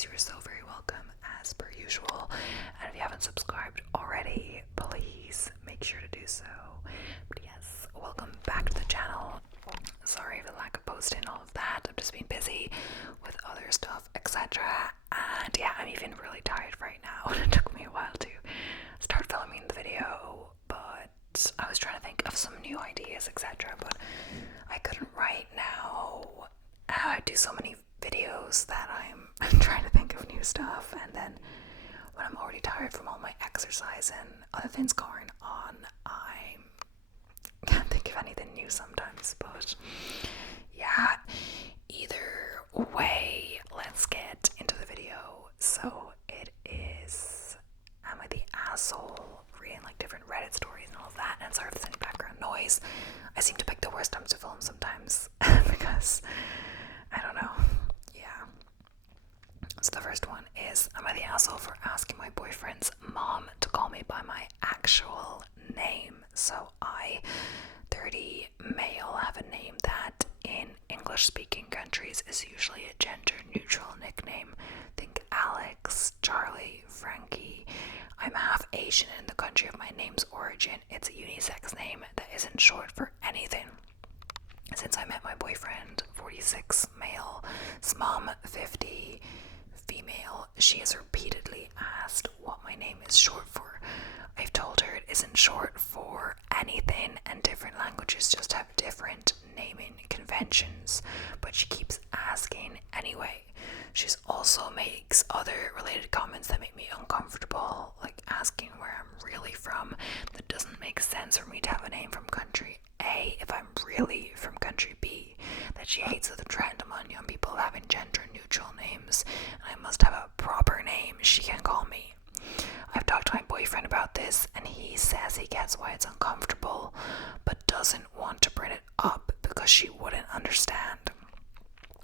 subscribers, you're so very welcome as per usual. And if you haven't subscribed already, please make sure to do so. But yes, welcome back to the channel. Sorry for the lack of posting, all of that. I've just been busy with other stuff, etc. And yeah, I'm even really tired right now. It took me a while to start filming the video, but I was trying to think of some new ideas, etc. But I couldn't right now. I do so many videos that I'm trying to think of new stuff, and then when I'm already tired from all my exercise and other things going on, I can't think of anything new sometimes. But yeah, either way, let's get into the video. So it is, am I the asshole, reading like different Reddit stories and all of that, and sorry if there's any background noise. I seem to pick the worst times to film sometimes because I don't know. Yeah. So the first one is, am I the asshole for asking my boyfriend's mom to call me by my actual name? So I, 30 male, have a name that in English-speaking countries is usually a gender-neutral nickname. Think Alex, Charlie, Frankie. I'm half Asian in the country of my name's origin. It's a unisex name that isn't short for anything. Since I met my boyfriend, 46 male, mom, 50 female, she has repeatedly asked what my name is short for. I've told her it isn't short for anything, and different languages just have different naming conventions, but she keeps asking anyway. She also makes other related comments that make me uncomfortable, like asking where I'm really from. That doesn't make sense for me to have a name from country A if I'm really from country B. That she hates the trend among young people having gender neutral names, and I must have a proper name she can call me. I've talked to my boyfriend about this, and he says he gets why it's uncomfortable, but doesn't want to bring it up because she wouldn't understand.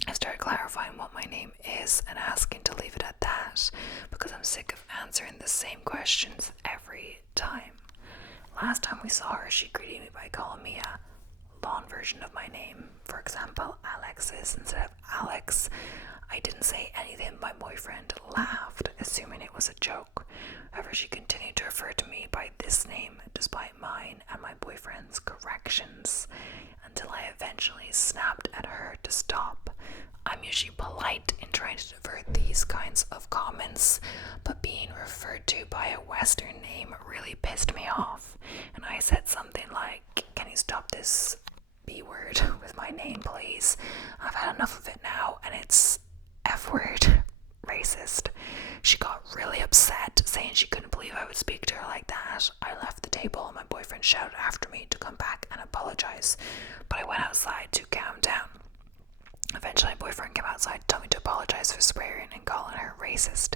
I started clarifying what my name is and asking to leave it at that because I'm sick of answering the same questions every time. Last time we saw her, she greeted me by calling me a long version of my name. For example, Alexis instead of Alex. I didn't say anything. My boyfriend laughed, assuming it was a joke. However, she continued to refer to me by this name despite mine and my boyfriend's corrections, until I eventually snapped at her to stop. I'm usually polite in trying to divert these kinds of comments, but being referred to by a Western name really pissed me off, and I said something like, "Can you stop this B word with my name, please? I've had enough of it now, and it's F word, racist." She got really upset, saying she couldn't believe I would speak to her like that. I left the table and my boyfriend shouted after me to come back and apologize, but I went outside to calm down. Eventually, my boyfriend came outside to tell me to apologize for swearing and calling her racist.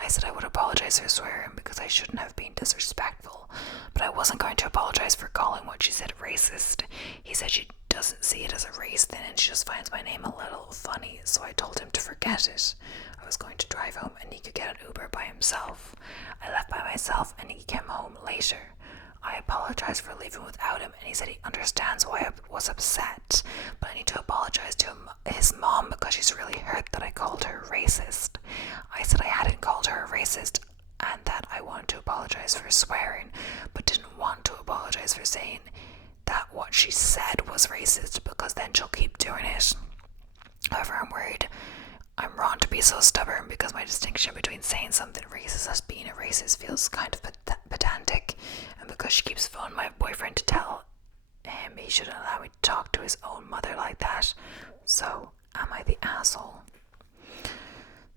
I said I would apologize for swearing because I shouldn't have been disrespectful, but I wasn't going to apologize for calling what she said racist. He said she doesn't see it as a race thing and she just finds my name a little funny, so I told him to forget it. I was going to drive home and he could get an Uber by himself. I left by myself and he came home later. I apologized for leaving without him, and he said he understands why I was upset, but I need to apologize to his mom because she's really hurt that I called her racist. I said I hadn't called her a racist and that I wanted to apologize for swearing, but didn't want to apologize for saying that what she said was racist because then she'll keep doing it. However, I'm worried I'm wrong to be so stubborn because my distinction between saying something racist as being a racist feels kind of pedantic, and because she keeps phoning my boyfriend to tell him he shouldn't allow me to talk to his own mother like that. So, am I the asshole?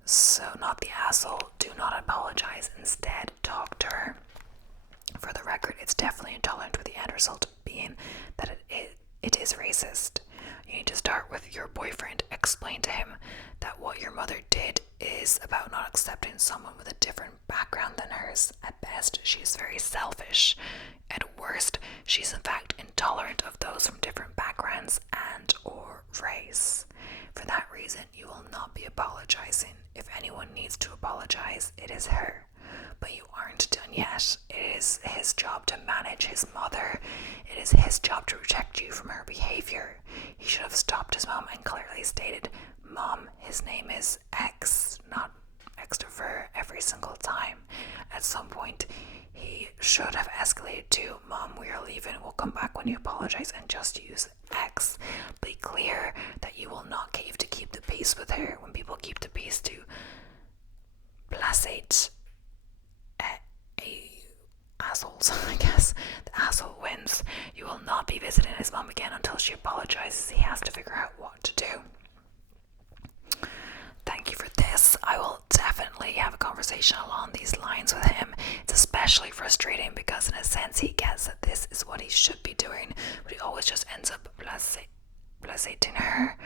So, not the asshole. Do not apologize. Instead, talk to her. For the record, it's definitely intolerant with the end result being that it is racist. You need to start with your boyfriend. Explain to him that what your mother did is about not accepting someone with a different background than hers. At best, she is very selfish. At worst, she's in fact intolerant of those from different backgrounds and or race. For that reason, you will not be apologizing. If anyone needs to apologize, it is her. But you aren't done yet. It is his job to manage his mother. It is his job to protect you from her behavior. He should have stopped his mom and clearly stated, "Mom, his name is X, not single time. At some point, he should have escalated to, Mom, we are leaving, we'll come back when you apologize, and just use X. Be clear that you will not cave to keep the peace with her. When people keep the peace to placate assholes, I guess. The asshole wins. You will not be visiting his mom again until she apologizes. He has to figure out what to do. Thank you for this. I will definitely have a conversation along these lines with him. It's especially frustrating because in a sense he gets that this is what he should be doing, but he always just ends up placating her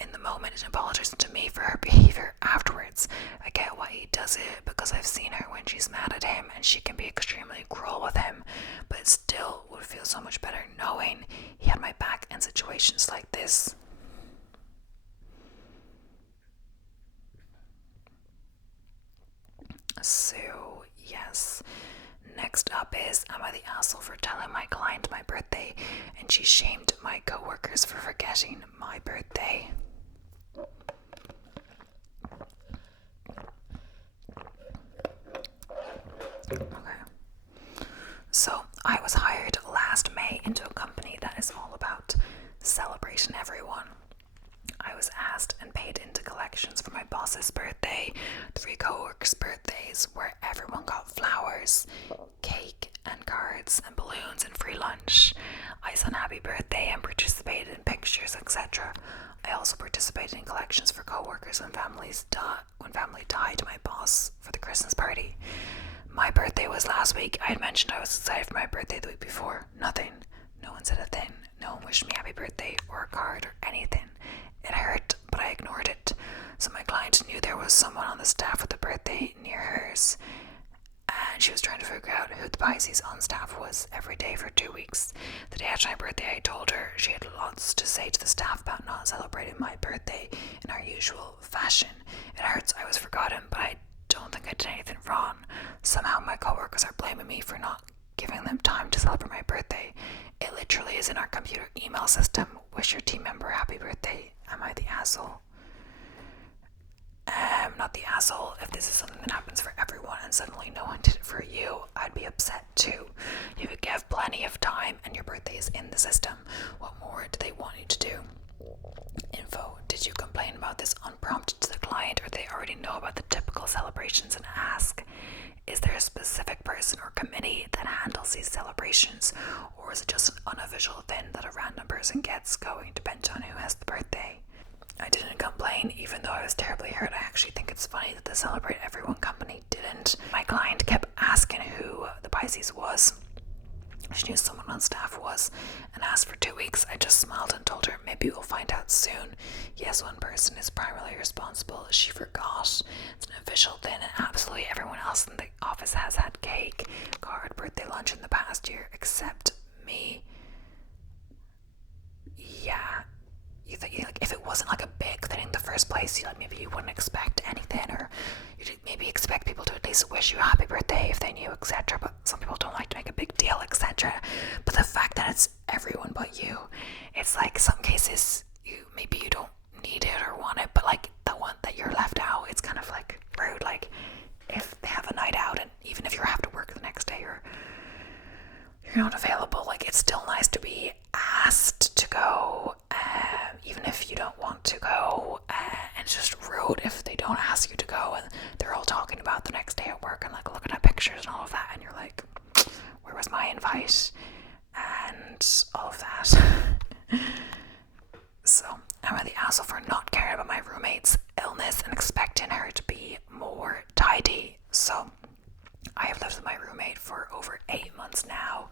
in the moment and apologizing to me for her behavior afterwards. I get why he does it because I've seen her when she's mad at him and she can be extremely cruel with him, but it still would feel so much better knowing he had my back in situations like this. So, yes. Next up is, am I the asshole for telling my client my birthday and she shamed my coworkers for forgetting my birthday? Okay. So, I was hired last May into a company that is all about celebrating everyone. I was asked and paid into collections for my boss's birthday, 3 co-workers' birthdays, where everyone got flowers, cake, and cards, and balloons, and free lunch. I sung happy birthday and participated in pictures, etc. I also participated in collections for co-workers when family died to my boss for the Christmas party. My birthday was last week. I had mentioned I was excited for my birthday the week before. Nothing. No one said a thing. No one wished me happy birthday or a card or anything. It hurt, but I ignored it. So my client knew there was someone on the staff with a birthday near hers, and she was trying to figure out who the Pisces on staff was every day for 2 weeks. The day after my birthday, I told her she had lots to say to the staff about not celebrating my birthday in our usual fashion. It hurts I was forgotten, but I don't think I did anything wrong. Somehow my coworkers are blaming me for not giving them time to celebrate my birthday. It literally is in our computer email system. Wish your team member happy birthday. Am I the asshole? Not the asshole. If this is something that happens for everyone and suddenly no one did it for you, I'd be upset too. You could give plenty of time and your birthday is in the system. What more do they want you to do? Info. Did you complain about this unprompted to the client, or they already know about the typical celebrations and ask? Is there a specific person or committee that handles these celebrations, or is it just an unofficial thing that a random person gets going depending on who has the birthday? I didn't complain, even though I was terribly hurt. I actually think it's funny that the Celebrate Everyone company didn't. My client kept asking who the Pisces was. She knew someone on staff was, and asked for 2 weeks. I just smiled and told her maybe we'll find out soon. Yes, one person is primarily responsible. She forgot. It's an official thing, and absolutely everyone else in the office has had cake, card, birthday lunch in the past year, except me. Yeah. You think, like, if it wasn't like a big thing in the first place, maybe you wouldn't expect anything, or you'd maybe expect people to at least wish you a happy birthday if they knew, etc. But some people don't like to make a big deal, etc. But the fact that it's everyone but you, it's like some cases maybe you don't need it or want it, but like the one that you're left out, it's kind of like rude. Like if they have a night out, and even if you have to work the next day, or you're not available, like it's still nice to be asked to go, even if you don't want to go, and it's just rude if they don't ask you to go and they're all talking about the next day at work and like looking at pictures and all of that, and you're like, where was my invite and all of that. So am I the asshole for not caring about my roommate's illness and expecting her to be more tidy? So I have lived with my roommate for over 8 months now.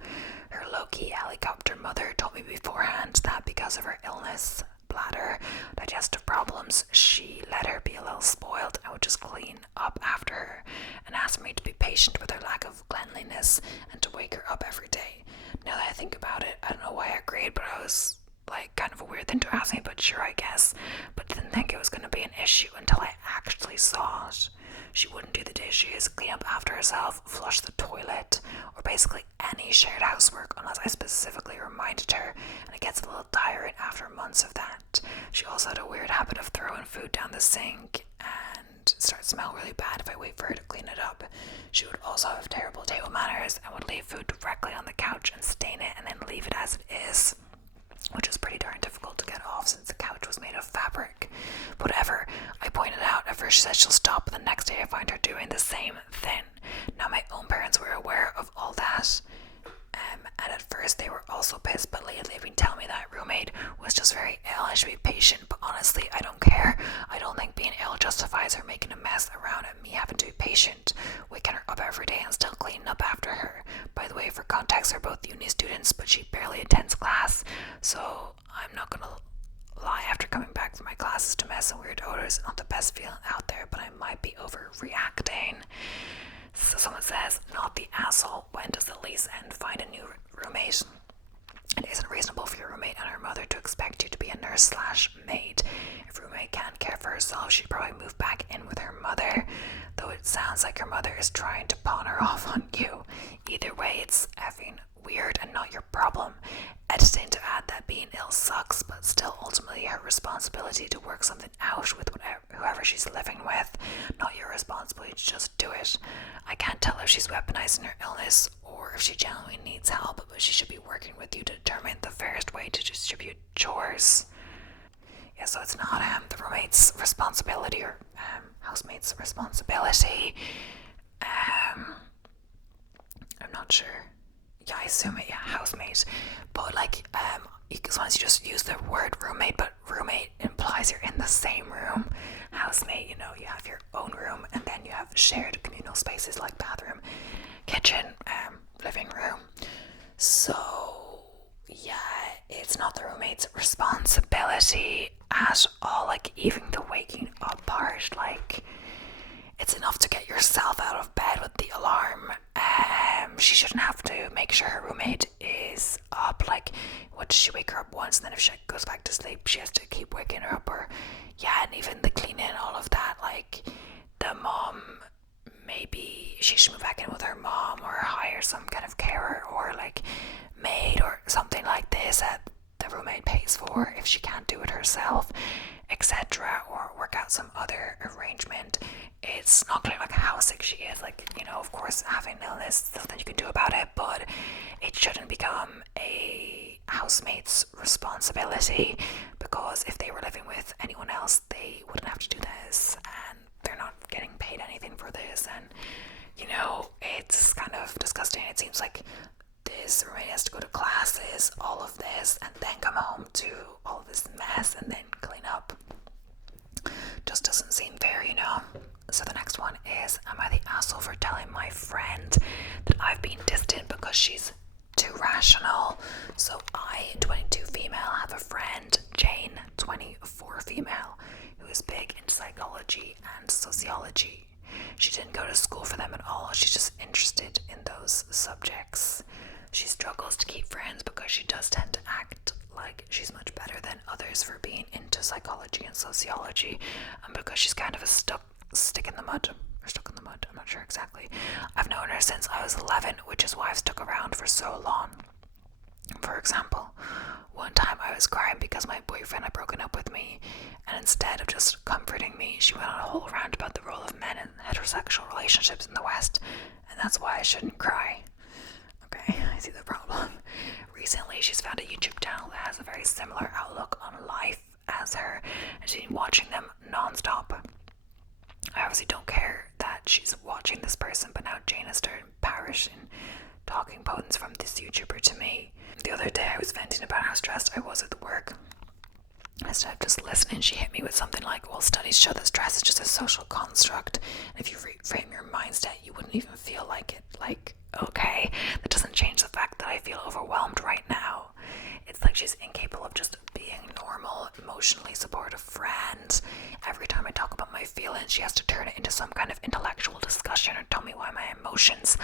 Her low-key helicopter mother told me beforehand that because of her illness, bladder, digestive problems, she let her be a little spoiled and would just clean up after her, and asked me to be patient with her lack of cleanliness and to wake her up every day. Now that I think about it, I don't know why I agreed, but I was like kind of a weird thing to ask me, but sure, I guess. But didn't think it was going to be an issue until I actually saw it. She wouldn't do the dishes, clean up after herself, flush the toilet, or basically any shared housework unless I specifically reminded her, and it gets a little tiring after months of that. She also had a weird habit of throwing food down the sink and start to smell really bad if I wait for her to clean it up. She would also have terrible table manners and would leave food directly on the couch and stain it and then leave it as it is, which was pretty darn difficult to get off since the couch was made of fabric. Whatever, I pointed out. At first she said she'll stop, but the next day I find her doing the same thing. Now my own parents were aware of all that, and at first they were also pissed, but lately they've been telling me that roommate was just very ill. I should be patient, but honestly, I don't care. I don't think being ill justifies her making a mess around and me having to be patient, waking her up every day and still cleaning up after her. By the way, for context, they're both uni students, but she barely attends class, so I'm not gonna lie. After coming back from my classes to mess and weird odors, not the best feeling out there, but I might be overreacting. So someone says, not the asshole. When does the lease end? Find a new roommate. It isn't reasonable for your roommate and her mother to expect you to be a nurse/maid. If your roommate can't care for herself, she'd probably move back in with her mother, though it sounds like her mother is trying to pawn her off on you. Either way, it's effing weird and not your problem. Editing to add that being ill sucks, but still ultimately her responsibility to work something out with whoever she's living with, not your responsibility to just do it. I can't tell if she's weaponizing her illness or if she genuinely needs help, but she should be working with you to determine the fairest way to distribute chores. Yeah, so it's not the roommate's responsibility or housemate's responsibility. I'm not sure. Yeah, I assume it, yeah, housemate. But like, sometimes you just use the word roommate, but roommate implies you're in the same room. Housemate, you know, you have your own room, and then you have shared communal spaces like bathroom, kitchen, living room. So yeah, it's not the roommate's responsibility at all. Like, even the waking up part, like, it's enough to get yourself out of bed with the alarm. She shouldn't have to make sure her roommate is up. Like, what, does she wake her up once and then if she goes back to sleep she has to keep waking her up? Or yeah, and even the cleaning, all of that, like, the mom, maybe she should move back in with her mom or hire some kind of carer or like maid or something like this that the roommate pays for if she can't do it herself, etc., or work out some other arrangement. It's not clear like how sick she is. Like, you know, of course having illness, there's nothing you can do about it, but it shouldn't become a housemate's responsibility, because if they were living with anyone else they wouldn't have to do this, and they're not getting paid anything for this, and you know, it's kind of disgusting. It seems like this roommate has to go to classes, all of this, and then come home to all of this mess and then clean up. Just doesn't seem fair, you know. So the next one is, am I the asshole for telling my friend that I've been distant because she's too rational? So I, 22 female, have a friend, Jane, 24 female, who is big in psychology and sociology. She didn't go to school for them at all. She's just interested in those subjects. She struggles to keep friends because she does tend to act like she's much better than others for being into psychology and sociology, and because she's kind of a stick in the mud, I'm not sure exactly. I've known her since I was 11, which is why I've stuck around for so long. For example, one time I was crying because my boyfriend had broken up with me, and instead of just comforting me, she went on a whole rant about the role of men in heterosexual relationships in the West, and that's why I shouldn't cry. Okay, I see the problem. Recently, she's found a YouTube channel that has a very similar outlook on life as her, and she's been watching them non-stop. I obviously don't care that she's watching this person, but now Jane has started parroting talking points from this YouTuber to me. The other day I was venting about how stressed I was at work. Instead of just listening, she hit me with something like, well, studies show that stress is just a social construct, and if you reframe your mindset, you wouldn't even feel like it. Like, okay, that doesn't change the fact that I feel overwhelmed right now. It's like she's incapable of just being normal, emotionally supportive friend. Every time I talk about my feelings, she has to turn it into some kind of intellectual discussion or tell me why my emotions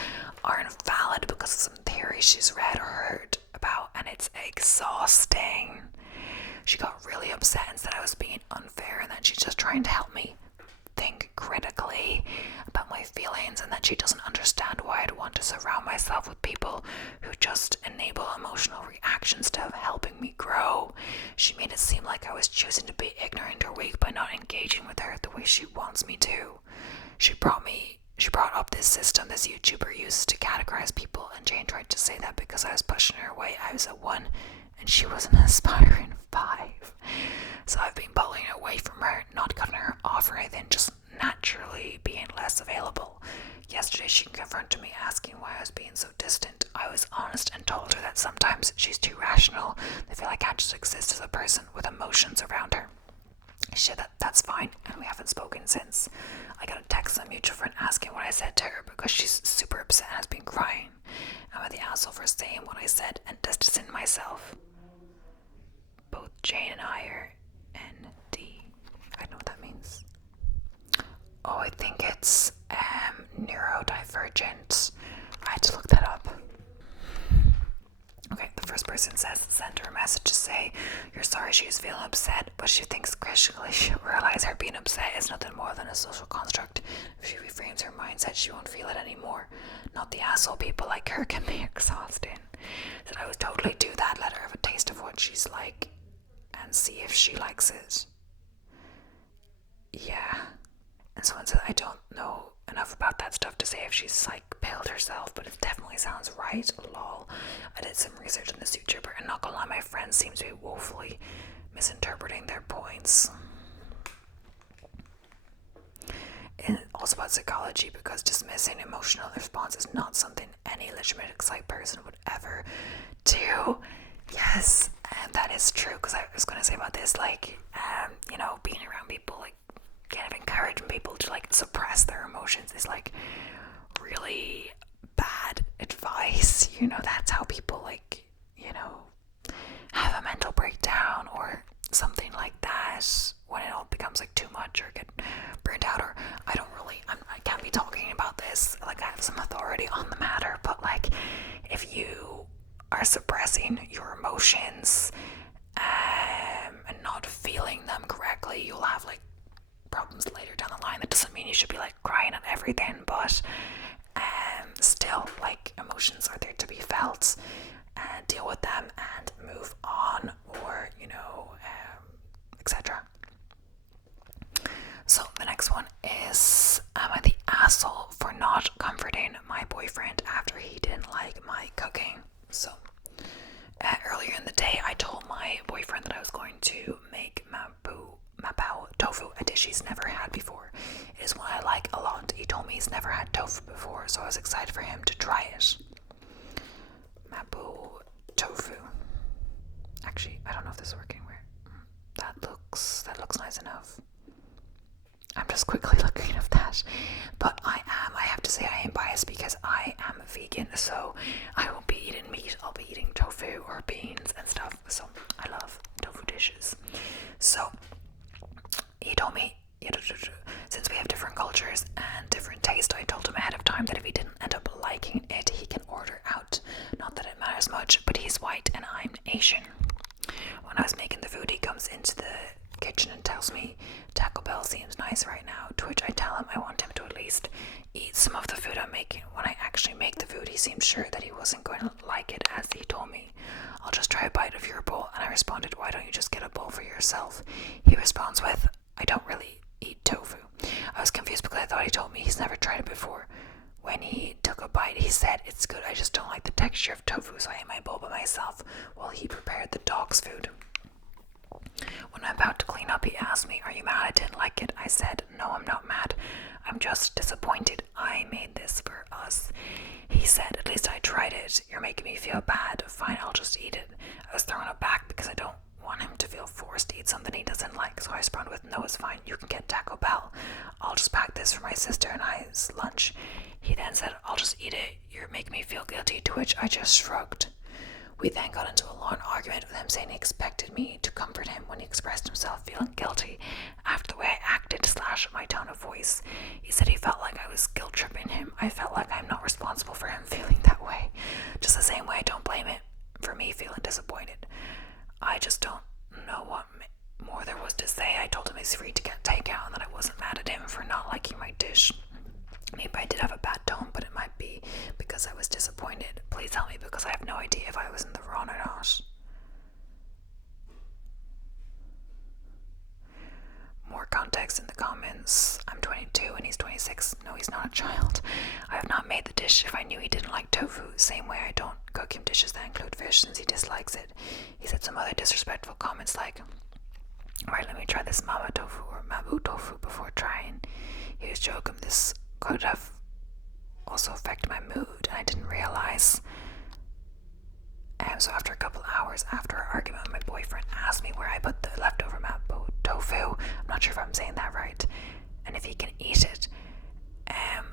aren't valid because of some theory she's read or heard about, and it's exhausting. She got really upset and said I was being unfair and that she's just trying to help me think critically about my feelings, and that she doesn't understand why I'd want to surround myself with people who just enable emotional reactions instead of helping me grow. She made it seem like I was choosing to be ignorant or weak by not engaging with her the way she wants me to. She brought up this system this YouTuber uses to categorize people, and Jane tried to say that because I was pushing her away, I was a 1 and she was an aspiring 5. So I've been pulling away from her, not cutting her off or anything, just naturally being less available. Yesterday she confronted me asking why I was being so distant. I was honest and told her that sometimes she's too rational. They feel I can't just exist as a person with emotions around her. She said that that's fine, and we haven't spoken since. I got a text from a mutual friend asking what I said to her because she's super upset and has been crying. I'm the asshole for saying what I said and distancing myself. Both Jane and I are ND. I don't know what that means. Oh, I think it's neurodivergent. I had to look that up. Okay, the first person says, send her a message to say you're sorry she was feeling upset, but she thinks critically she'll realize her being upset is nothing more than a social construct. If she reframes her mindset, she won't feel it anymore. Not the asshole people like her can be exhausting. That I would totally do that, let her have a taste of what she's like and see if she likes it. Yeah. And someone said, I don't know enough about that stuff to say if she's like pilled herself, but it definitely sounds right. Lol. I did some research on this YouTuber, and not gonna lie, my friends seem to be woefully misinterpreting their points. And also about psychology, because dismissing emotional response is not something any legitimate excite person would ever do. Yes, and that is true, because I was going to say about this, like, being around people, like, kind of encouraging people to, like, suppress their emotions is, like, really bad advice. That's how people, like, have a mental breakdown or something like that when it all becomes, like, too much or get burnt out. Or I can't be talking about this, like, I have some authority on the matter, but, like, if you are suppressing your emotions and not feeling them correctly, you'll have, like, problems later down the line. That doesn't mean you should be, like, crying at everything, but still, like, emotions are there to be felt, and deal with them and move on, or etc. So the next one is, am I the asshole for not comforting my boyfriend after he didn't like my cooking? So earlier in the day, I told my boyfriend that I was going to make mapao tofu, a dish he's never had before. It is one I like a lot. He told me he's never had tofu before, so I was excited for him to try it. Mapao tofu. Actually, I don't know if this is working. That looks nice enough. I'm just quickly looking at that. But I have to say I am biased because I am vegan, so I won't be eating meat. I'll be eating tofu or beans and stuff. So I love tofu dishes. So he told me, since we have different cultures and different taste, I told him ahead of time that if he didn't end up liking it, he can order out. Not that it matters much, but he's white and I'm Asian. When I was making the food, he comes into the kitchen and tells me Taco Bell seems nice right now, to which I tell him I want him to at least eat some of the food I'm making. When I actually make the food, he seemed sure that he wasn't going to like it, as he told me, I'll just try a bite of your bowl. And I responded, why don't you just get a bowl for yourself? He responds with, I don't really eat tofu. I was confused because I thought he told me he's never tried it before. When he took a bite, he said, it's good, I just don't like the texture of tofu, so I ate my bowl by myself while he prepared the dog's food. When I'm about to clean up, he asked me, are you mad I didn't like it? I said, no, I'm not mad. I'm just disappointed. I made this for us. He said, at least I tried it. You're making me feel bad. Fine, I'll just eat it. I was throwing it back because I don't want him to feel forced to eat something he doesn't like, so I responded with, no, it's fine. You can get Taco Bell. I'll just pack this for my sister and I's lunch. He then said, I'll just eat it. You're making me feel guilty, to which I just shrugged. We then got into a long argument with him saying he expected me to comfort him when he expressed himself feeling guilty after the way I acted / my tone of voice. He said he felt like I was guilt tripping him. I felt like I'm not responsible for him feeling that way. Just the same way I don't blame it for me feeling disappointed. I just don't know what more there was to say. I told him he's free to get takeout and that I wasn't mad at him for not liking my dish. Maybe I did have a bad tone, but it might be because I was disappointed. Please help me because I have no idea if I was in the wrong or not. More context in the comments. I'm 22 and he's 26. No, he's not a child. I have not made the dish if I knew he didn't like tofu. Same way I don't cook him dishes that include fish since he dislikes it. He said some other disrespectful comments like, alright, let me try this mama tofu or mabu tofu before trying. He was joking this could have also affected my mood, and I didn't realize. So after a couple hours after our argument, my boyfriend asked me where I put the leftover mabu tofu. I'm not sure if I'm saying that right, and if he can eat it.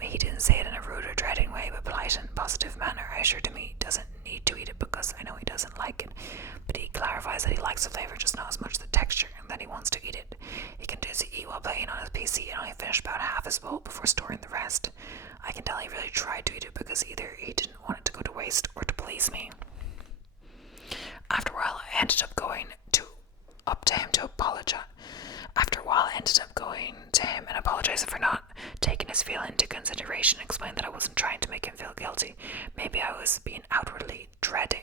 He didn't say it in a rude or dreading way, but polite and positive manner. I assured him he doesn't need to eat it because I know he doesn't like it, but he clarifies that he likes the flavor, just not as much the texture, and that he wants to eat it. He continues to eat while playing on his PC and only finished about half his bowl before storing the rest. I can tell he really tried to eat it because either he didn't want it to go to waste or to please me. After a while, I ended up going up to him to apologize. After a while, I ended up going to him and apologizing for not taking his feeling into consideration, explained that I wasn't trying to make him feel guilty. Maybe I was being outwardly dreading.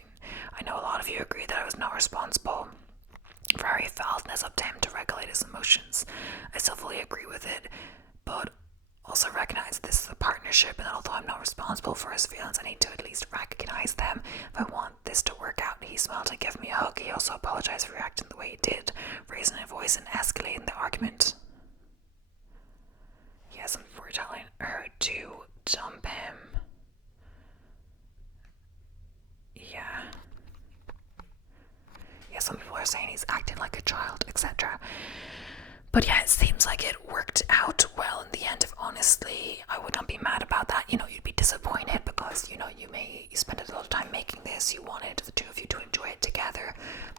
I know a lot of you agree that I was not responsible for how he felt, and it's up to him to regulate his emotions. I still fully agree with it, but also recognize this is a partnership, and that although I'm not responsible for his feelings, I need to at least recognize them if I want this to work out. He smiled and gave me a hug. He also apologized for reacting the way he did, raising his voice and escalating the argument. Yeah, some people were telling her to dump him. Yeah, some people are saying he's acting like a child, etc. But yeah, it seems like it worked out well in the end. If honestly, I would not be mad about that. You'd be disappointed because, you spent a little time making this. You wanted the two of you to enjoy it together.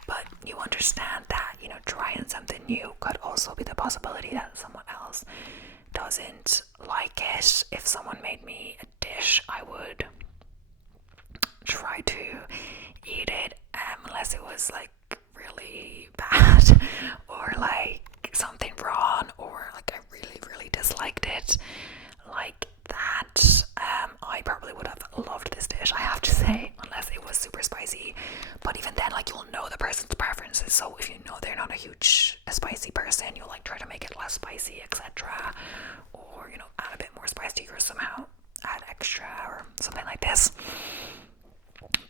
But you understand that, trying something new could also be the possibility that someone else doesn't like it. If someone made me a dish, I would try to eat it unless it was like really bad or like something wrong, or like I really, really disliked it like that. I probably would have loved this dish, I have to say, unless it was super spicy. But even then, like, you'll know the person's preferences, so if you know they're not a spicy person, you'll like try to make it less spicy, etc. Or add a bit more spicy, or somehow add extra or something like this.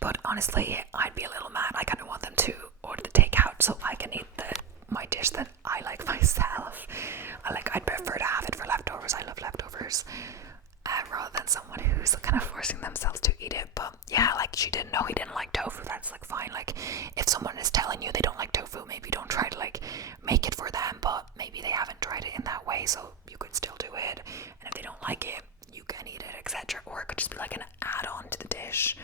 But honestly, I'd be a little mad. I kind of want them to order the takeout so I can eat my dish that I like myself. I'd prefer to have it for leftovers. I love leftovers, rather than someone who's kind of forcing themselves to eat it. But yeah, like, she didn't know he didn't like tofu. That's like fine. Like, if someone is telling you they don't like tofu, maybe don't try to like make it for them, but maybe they haven't tried it in that way, so you could still do it. And if they don't like it, you can eat it, etc. Or it could just be like an add-on to the dish.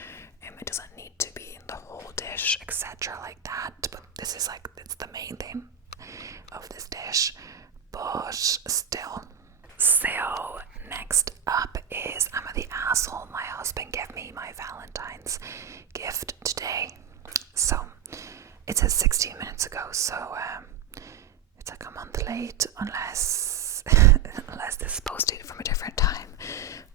It doesn't need to be in the whole dish, etc. like that. But this is like, it's the main thing of this dish. But still. So next up is I'm the asshole. My husband gave me my Valentine's gift today. So it says 16 minutes ago, so it's like a month late, unless this is posted from a different time.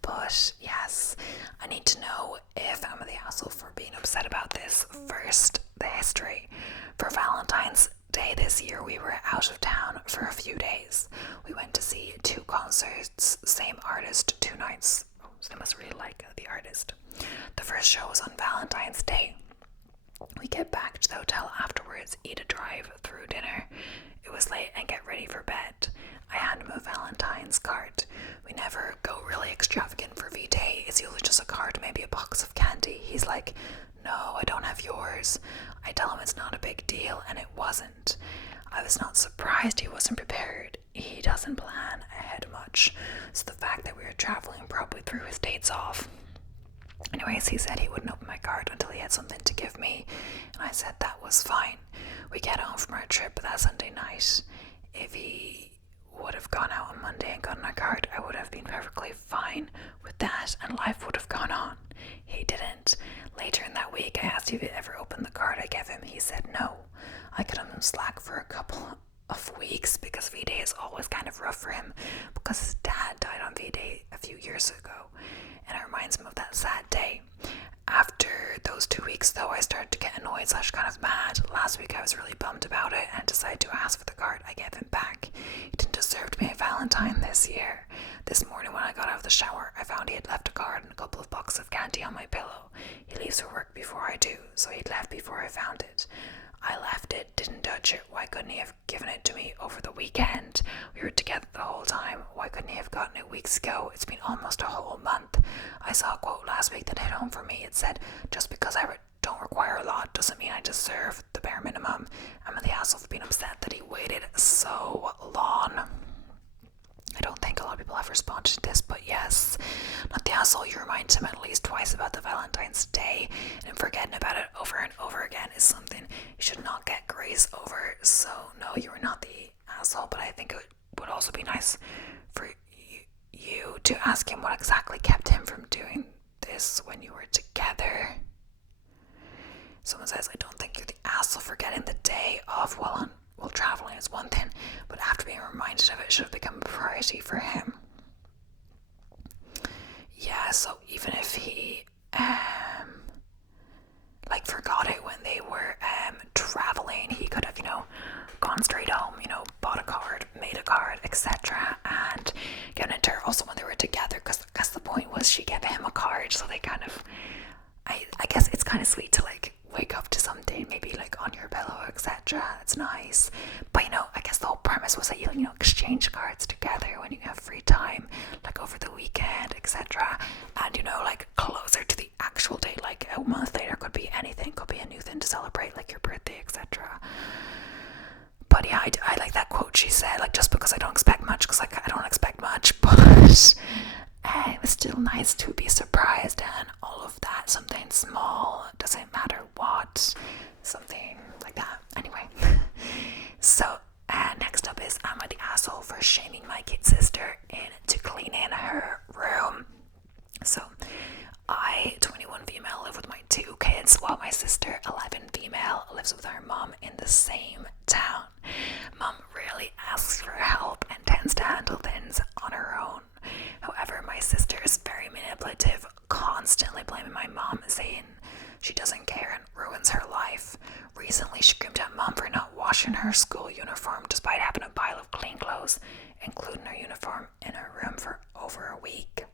But yes, I need to know if I'm the asshole for being upset about this. First, the history. For Valentine's Day this year, we were out of town for a few days. We went to see 2 concerts, same artist, 2 nights. Oh, so they must really like the artist. The first show was on Valentine's Day. We get back to the hotel afterwards, eat a drive-through dinner. It was late and get ready for bed. I hand him a Valentine's card. We never go really extravagant for V-Day. It's usually just a card, maybe a box of candy. He's like, no, I don't have yours. I tell him it's not a big deal, and it wasn't. I was not surprised he wasn't prepared. He doesn't plan ahead much, so the fact that we were traveling probably threw his dates off. Anyways, he said he wouldn't open my card until he had something to give me, and I said that was fine. We get home from our trip that Sunday night. If he would have gone out on Monday and gotten a card, I would have been perfectly fine with that, and life would have gone on. He didn't. Later in that week, I asked if he'd ever opened the card I gave him. He said no. I cut him some slack for a couple of weeks because V-Day is always kind of rough for him because his dad died on V-Day a few years ago, and it reminds him of that sad day. After those 2 weeks, though, I started to get annoyed / kind of mad. Last week I was really bummed about it and decided to ask for the card I gave him back. He didn't deserve to be a Valentine this year. This morning the shower, I found he had left a card and a couple of boxes of candy on my pillow. He leaves for work before I do, so he'd left before I found it. I left it, didn't touch it. Why couldn't he have given it to me over the weekend? We were together the whole time. Why couldn't he have gotten it weeks ago? It's been almost a whole month. I saw a quote last week that hit home for me. It said, just because I don't require a lot doesn't mean I deserve the bare minimum. I'm in the hassle of being upset that he waited so long. I don't think a lot of people have responded to this, but yes, not the asshole. You remind him at least twice about the Valentine's Day, and forgetting about it over and over again is something you should not get grace over. So no, you are not the asshole, but I think it would also be nice for you to ask him what exactly kept him from doing this when you were together. Someone says, I don't think you're the asshole for getting the day off while traveling is one thing, but after being reminded of it should have become a priority for him. Yeah, so even if he forgot it when they were traveling, he could have, gone straight home, bought a card, made a card, etc. and given it to her also when they were together, because I guess the point was she gave him a card, so they kind of, I guess it's kind of sweet to wake up to something, maybe on your pillow, etc. It's nice. But I guess the whole premise was that you exchange cards together when you have free time, over the weekend, etc. And closer to the actual date, a month later, could be anything, could be a new thing to celebrate, your birthday, etc. But yeah, I like that quote she said, just because I don't expect much, because I don't expect much, but it was still nice to be surprised and all of that. Something small, doesn't matter what, something like that. Anyway, so next up is, am I the asshole for shaming my kid sister into cleaning her room? So I, 21 female, live with my 2 kids, while my sister, 11 female, lives with her mom in the same town. Mom rarely asks for help and tends to handle things on her own. However, my sister is very manipulative, constantly blaming my mom, saying she doesn't care and ruins her life. Recently, she screamed at mom for not washing her school uniform despite having a pile of clean clothes, including her uniform, in her room for over a week.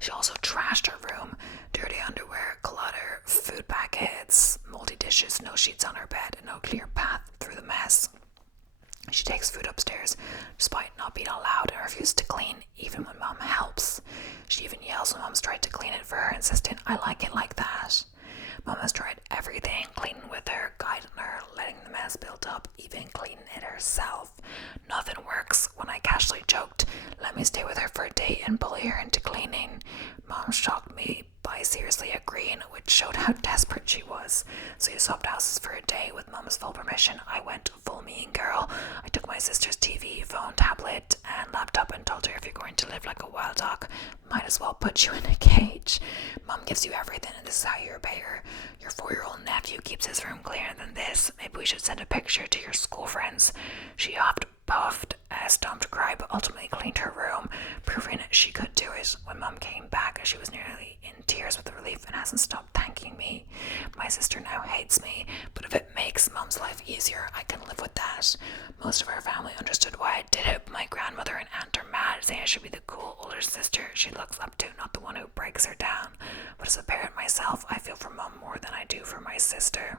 She also trashed her room, dirty underwear, clutter, food packets, moldy dishes, no sheets on her bed, and no clear path through the mess. She takes food upstairs despite not being allowed and refuses to clean even when mom helps. She even yells when mom's tried to clean it for her, insisting, I like it like that. Mom has tried everything, cleaning with her, guiding her, letting the mess build up, even cleaning it herself. Nothing works. When I casually joked, let me stay with her for a day and bully her into cleaning, mom shocked me by seriously agreeing, which showed how desperate she was. So you swapped houses for a day with mom's full permission. I went full mean girl. I took my sister's TV, phone, tablet, and laptop and told her, if you're going to live like a wild dog, might as well put you in a cage. Mom gives you everything and this is how you repay her. Your 4-year-old nephew keeps his room cleaner than this. Maybe we should send a picture to your school friends. She huffed, puffed, stomped, cried, but ultimately cleaned her room, proving she could do it. When mom came back, she was nearly in tears with relief and hasn't stopped thanking me. My sister now hates me, but if it makes mom's life easier, I can live with that. Most of our family understood why I did it, but my grandmother and aunt are mad, saying I should be the cool older sister she looks up to, not the one who breaks her down. But as a parent myself, I feel for mom more than I do for my sister.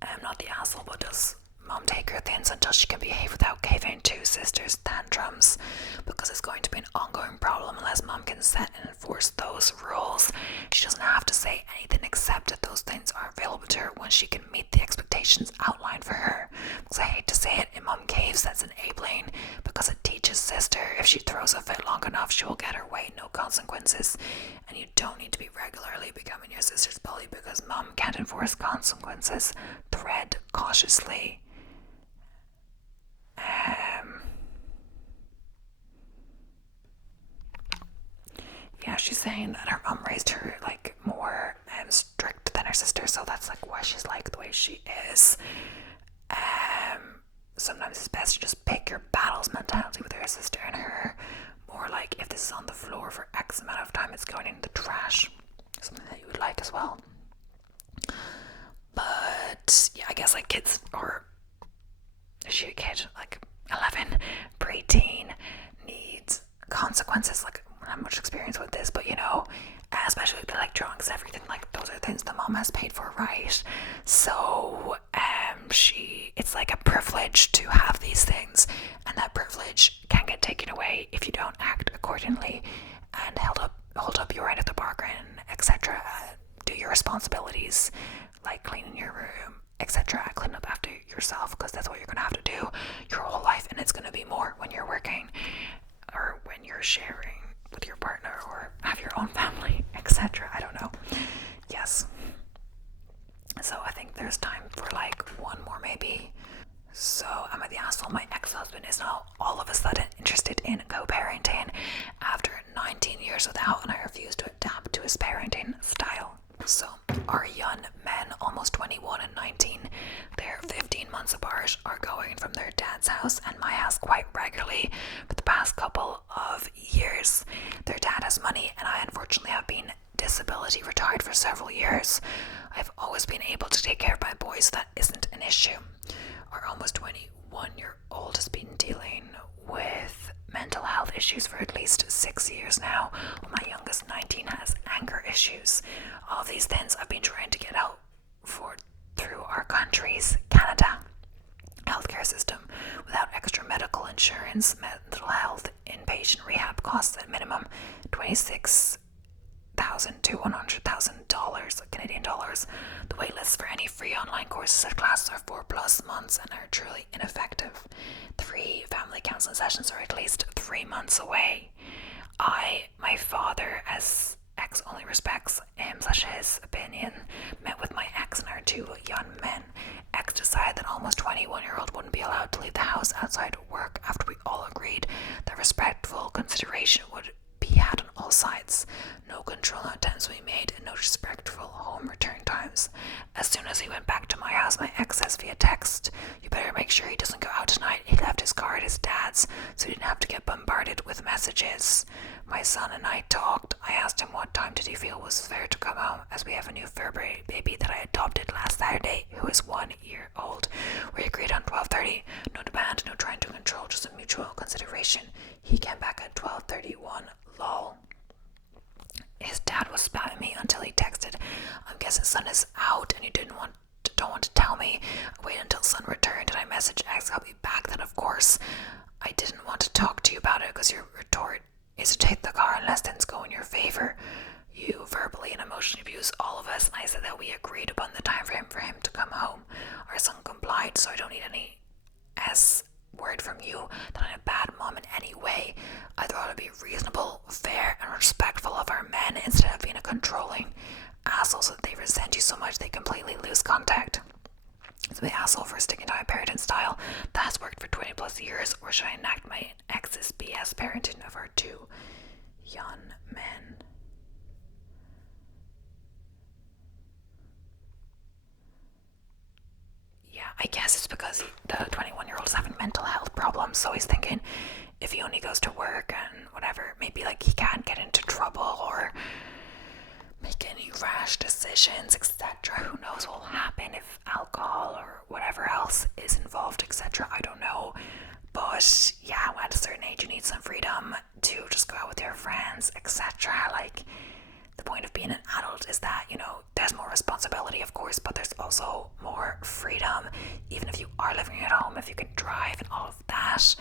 I'm not the asshole, but does mom take her things until she can behave without caving to sister's tantrums? Because it's going to be an ongoing problem unless mom can set and enforce those rules. She doesn't have to say anything except that those things are available to her when she can meet the expectations outlined for her. Because I hate to say it, if mom caves, that's enabling, because it teaches sister if she throws a fit long enough, she will get her way, no consequences. And you don't need to be regularly becoming your sister's bully because mom can't enforce consequences. Tread cautiously. Yeah, she's saying that her mom raised her more strict than her sister, so that's why she's the way she is. Sometimes it's best to just pick your battles mentality with her sister and her. More if this is on the floor for X amount of time, it's going in the trash. Something that you would like as well. But yeah, I guess kids, or is she a kid? 11, preteen, need consequences. Like, I don't have much experience with this, but you know, especially with electronics, everything, like those are things the mom has paid for, right? So it's like a privilege to have these things, and that privilege can get taken away if you don't act accordingly and hold up your end of the bargain, etc. Do your responsibilities, like cleaning your room, etc. Clean up after yourself, because that's what you're gonna have to do your whole life, and it's gonna be more when you're working or when you're sharing with your partner or have your own family, etc. I don't know. Yes. So I think there's time for like one more maybe. So am I the asshole? My ex-husband is now all of a sudden interested in co-parenting after 19 years without, and I refuse to adapt to his parenting style. So our young men, almost 21 and 19, they're 15 months apart, are going from their dad's house and my house quite regularly for the past couple of years. Their dad has money, and I unfortunately have been disability retired for several years. I've always been able to take care of my boys, so that isn't an issue. Our almost 21-year-old has been dealing with mental health issues for at least 6 years now, while my youngest 19 has anger issues. All of these things I've been trying to get out for through our country's Canada healthcare system without extra medical insurance. Mental health inpatient rehab costs at minimum $26,000 to $100,000 Canadian dollars. The waitlists for any free online courses at classes are 4+ months and are truly ineffective. 3 family counseling sessions are at least 3 months away. My father, as ex only respects him/his opinion, met with my ex and our 2 young men. Ex decided that almost 21-year-old wouldn't be allowed to leave the house outside work after we all agreed that respectful consideration would be had on all sides. No control attempts we made, and no respectful home return times. As soon as he went back to my house, my ex says via text, "You better make sure he doesn't go out tonight. He left his car at his dad's, so he didn't have to get bombarded with messages." My son and I talked. I asked him what time did he feel was fair to come home, as we have a new fur baby that I adopted last Saturday, who is 1 year old. We agreed on 12:30. No demand, no trying to control, just a mutual consideration. He came back at 12:31. Lol. His dad was spamming me until he texted, "I'm guessing son is out and you don't want to tell me." I waited until son returned and I messaged ex, "I'll be back then, of course. I didn't want to talk to you about it because your retort is to take the car unless things go in your favor. You verbally and emotionally abused all of us, and I said that we agreed upon the time frame for him to come home. Our son complied, so I don't need any word from you that I'm a bad mom in any way. I thought it'd be reasonable, fair, and respectful of our men instead of being a controlling asshole, so that they resent you so much they completely lose contact. So the asshole for sticking to my parenting style that has worked for 20+ years, or should I enact my ex's BS parenting of our 2 young men?" Yeah, I guess it's because the 21-year-old is having mental health problems, so he's thinking if he only goes to work and whatever, maybe like he can't get into trouble or make any rash decisions, etc. Who knows what will happen if alcohol or whatever else is involved, etc. I don't know. But yeah, at a certain age you need some freedom to just go out with your friends, etc. Like, the point of being an adult is that, you know, there's more responsibility, of course, but there's also more freedom. Even if you are living at home, if you can drive and all of that,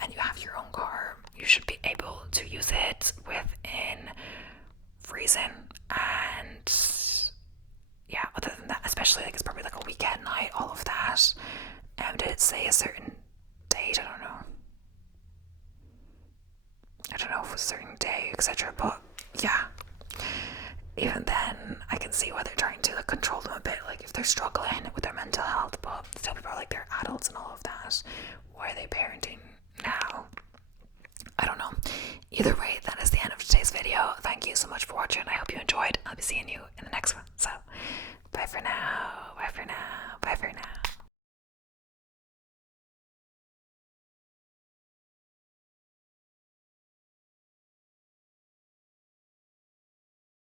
and you have your own car, you should be able to use it within reason. And yeah, other than that, especially like it's probably like a weekend night, all of that. Did it say a certain date? I don't know if it was a certain day, etc. But yeah, even then I can see why they're trying to like control them a bit, like if they're struggling with their mental health, but still people are like, they're adults and all of that. Why are they parenting now? I don't know. Either way, that is the end of today's video. Thank you so much for watching. I hope you enjoyed. I'll be seeing you in the next one. So bye for now. Bye for now. Bye for now.